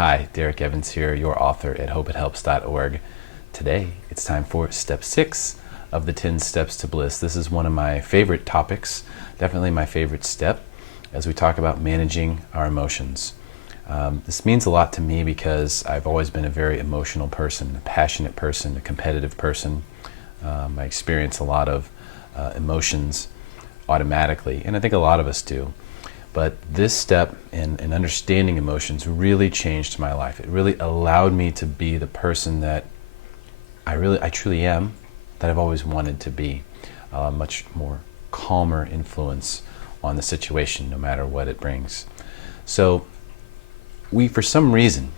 Hi, Derek Evans here, your author at hopeithelps.org. Today, it's time for step 6 of the 10 steps to bliss. This is one of my favorite topics, definitely my favorite step, as we talk about managing our emotions. This means a lot to me because I've always been a very emotional person, a passionate person, a competitive person. I experience a lot of emotions automatically, and I think a lot of us do. But this step in understanding emotions really changed my life. It really allowed me to be the person that I truly am, that I've always wanted to be. A much more calmer influence on the situation, no matter what it brings. So we, for some reason,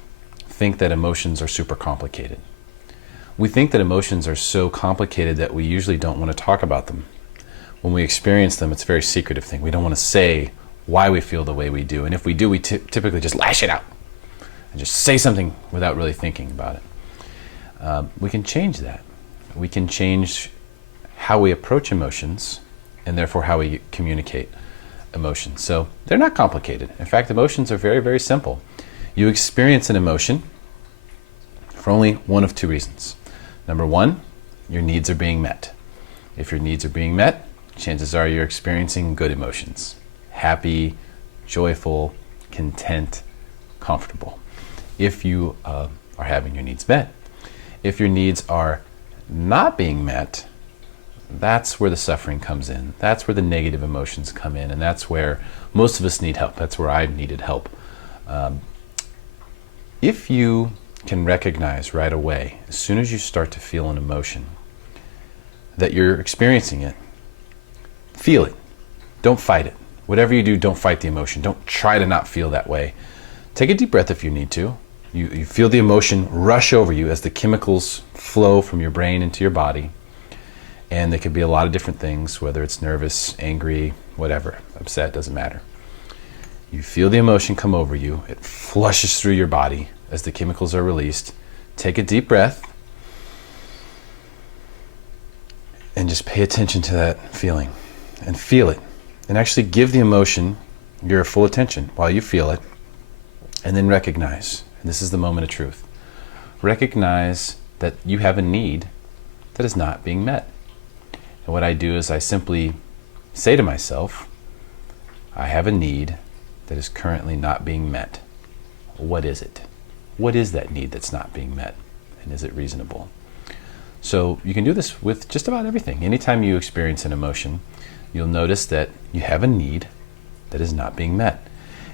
think that emotions are super complicated. We think that emotions are so complicated that we usually don't want to talk about them. When we experience them, it's a very secretive thing. We don't want to say why we feel the way we do. And if we do, we typically just lash it out and just say something without really thinking about it. We can change that. We can change how we approach emotions and therefore how we communicate emotions. So they're not complicated. In fact, emotions are very, very simple. You experience an emotion for only one of two reasons. Number one, your needs are being met. If your needs are being met, chances are you're experiencing good emotions. Happy, joyful, content, comfortable. If you are having your needs met. If your needs are not being met, that's where the suffering comes in. That's where the negative emotions come in, and that's where most of us need help. That's where I've needed help. If you can recognize right away, as soon as you start to feel an emotion, that you're experiencing it, feel it. Don't fight it. Whatever you do, don't fight the emotion. Don't try to not feel that way. Take a deep breath if you need to. You feel the emotion rush over you as the chemicals flow from your brain into your body. And they could be a lot of different things, whether it's nervous, angry, whatever, upset, doesn't matter. You feel the emotion come over you. It flushes through your body as the chemicals are released. Take a deep breath and just pay attention to that feeling and feel it. And actually give the emotion your full attention while you feel it, and then recognize, and this is the moment of truth, recognize that you have a need that is not being met. And what I do is I simply say to myself, I have a need that is currently not being met. What is it? What is that need that's not being met? And is it reasonable? So you can do this with just about everything. Anytime you experience an emotion, you'll notice that you have a need that is not being met.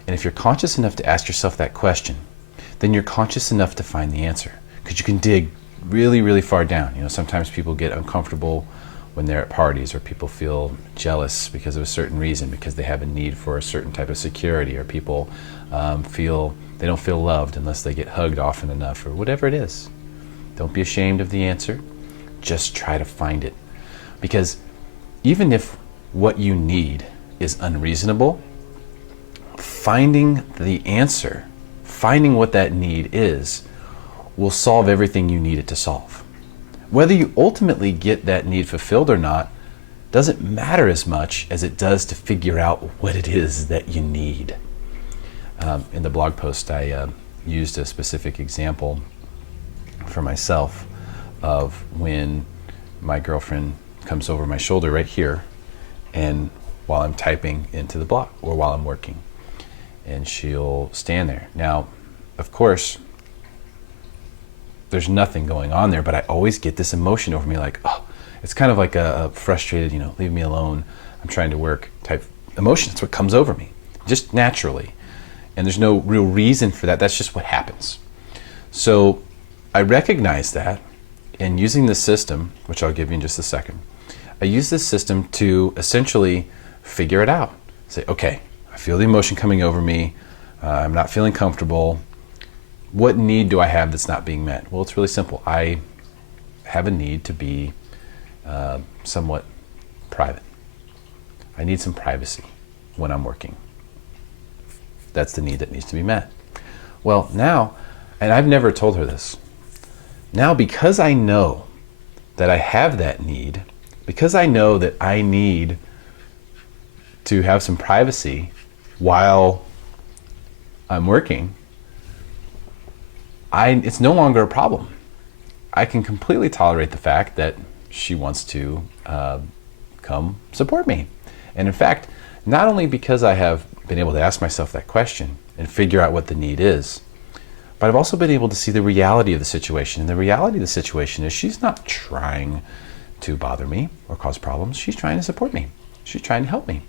And if you're conscious enough to ask yourself that question, then you're conscious enough to find the answer. Because you can dig really, really far down. You know, sometimes people get uncomfortable when they're at parties, or people feel jealous because of a certain reason, because they have a need for a certain type of security, or people feel they don't feel loved unless they get hugged often enough, or whatever it is. Don't be ashamed of the answer. Just try to find it. Because even if what you need is unreasonable, finding the answer, finding what that need is, will solve everything you need it to solve. Whether you ultimately get that need fulfilled or not doesn't matter as much as it does to figure out what it is that you need. In the blog post, I used a specific example for myself of when my girlfriend comes over my shoulder right here, and while I'm typing into the blog or while I'm working, and she'll stand there. Now, of course, there's nothing going on there, but I always get this emotion over me, like, oh, it's kind of like a frustrated, leave me alone, I'm trying to work type emotion. It's what comes over me, just naturally. And there's no real reason for that. That's just what happens. So I recognize that, and using this system, which I'll give you in just a second, I use this system to essentially figure it out. Say, okay, I feel the emotion coming over me. I'm not feeling comfortable. What need do I have that's not being met? Well, it's really simple. I have a need to be somewhat private. I need some privacy when I'm working. That's the need that needs to be met. Well, now, and I've never told her this, now because I know that I have that need, because I know that I need to have some privacy while I'm working, it's no longer a problem. I can completely tolerate the fact that she wants to come support me. And in fact, not only because I have been able to ask myself that question and figure out what the need is, but I've also been able to see the reality of the situation. And the reality of the situation is she's not trying to bother me or cause problems. She's trying to support me. She's trying to help me.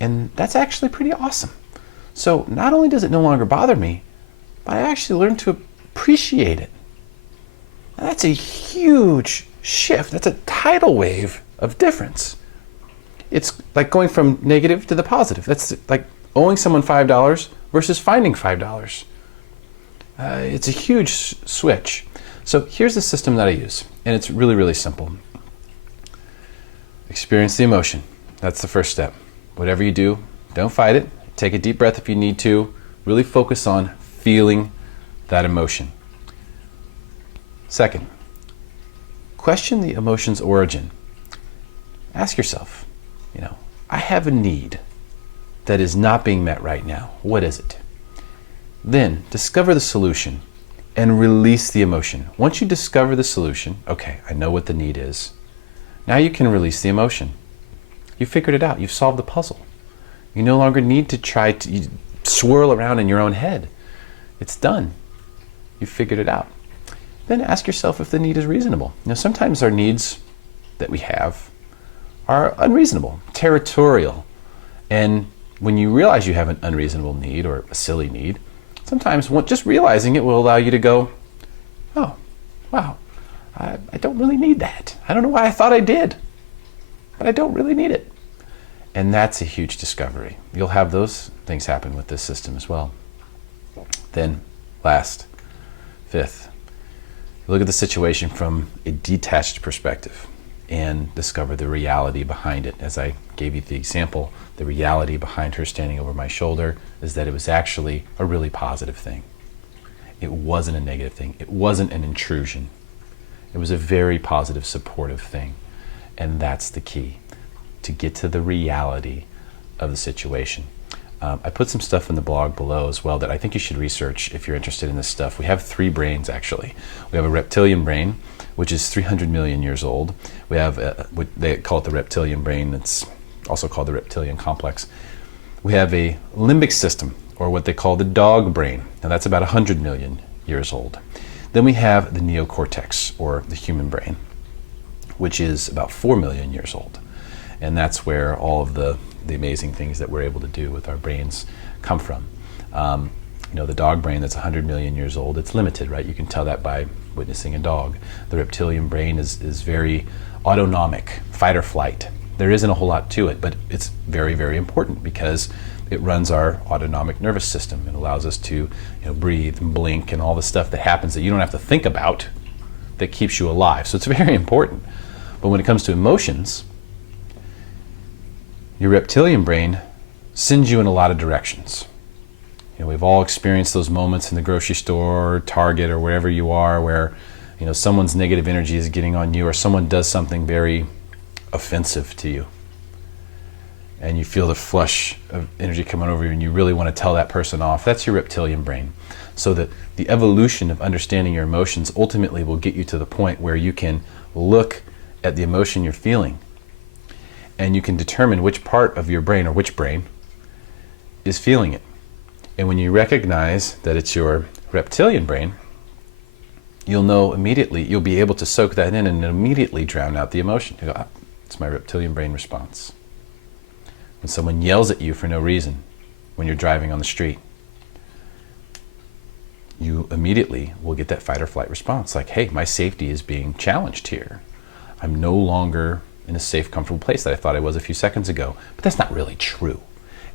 And that's actually pretty awesome. So not only does it no longer bother me, but I actually learned to appreciate it. Now that's a huge shift. That's a tidal wave of difference. It's like going from negative to the positive. That's like owing someone $5 versus finding $5. It's a huge switch. So here's the system that I use, and it's really, really simple. Experience the emotion. That's the first step. Whatever you do, don't fight it. Take a deep breath if you need to. Really focus on feeling that emotion. Second, question the emotion's origin. Ask yourself, I have a need that is not being met right now. What is it? Then discover the solution and release the emotion. Once you discover the solution, okay, I know what the need is. Now you can release the emotion. You figured it out. You've solved the puzzle. You no longer need to try to swirl around in your own head. It's done. You figured it out. Then ask yourself if the need is reasonable. Sometimes our needs that we have are unreasonable, territorial. And when you realize you have an unreasonable need or a silly need, sometimes just realizing it will allow you to go, oh, wow, I don't really need that. I don't know why I thought I did, but I don't really need it. And that's a huge discovery. You'll have those things happen with this system as well. Then, last, fifth, look at the situation from a detached perspective and discover the reality behind it. As I gave you the example, the reality behind her standing over my shoulder is that it was actually a really positive thing. It wasn't a negative thing. It wasn't an intrusion. It was a very positive, supportive thing. And that's the key, to get to the reality of the situation. I put some stuff in the blog below as well that I think you should research if you're interested in this stuff. We have 3 brains, actually. We have a reptilian brain, which is 300 million years old. We have, what they call it the reptilian brain. It's also called the reptilian complex. We have a limbic system, or what they call the dog brain. Now that's about 100 million years old. Then we have the neocortex, or the human brain, which is about 4 million years old. And that's where all of the amazing things that we're able to do with our brains come from. The dog brain that's 100 million years old, it's limited, right? You can tell that by witnessing a dog. The reptilian brain is very autonomic, fight or flight. There isn't a whole lot to it, but it's very, very important because it runs our autonomic nervous system. It allows us to breathe and blink and all the stuff that happens that you don't have to think about that keeps you alive. So it's very important. But when it comes to emotions, your reptilian brain sends you in a lot of directions. We've all experienced those moments in the grocery store, or Target, or wherever you are, where someone's negative energy is getting on you, or someone does something very offensive to you, and you feel the flush of energy coming over you, and you really want to tell that person off. That's your reptilian brain. So that the evolution of understanding your emotions ultimately will get you to the point where you can look at the emotion you're feeling, and you can determine which part of your brain, or which brain, is feeling it. And when you recognize that it's your reptilian brain, you'll know immediately, you'll be able to soak that in and immediately drown out the emotion. You go, it's my reptilian brain response. When someone yells at you for no reason, when you're driving on the street, you immediately will get that fight or flight response. Like, hey, my safety is being challenged here. I'm no longer in a safe, comfortable place that I thought I was a few seconds ago. But that's not really true.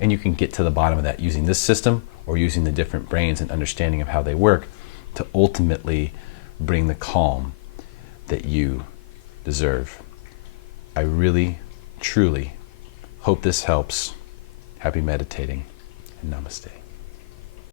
And you can get to the bottom of that using this system or using the different brains and understanding of how they work to ultimately bring the calm that you deserve. I really, truly hope this helps. Happy meditating, and namaste.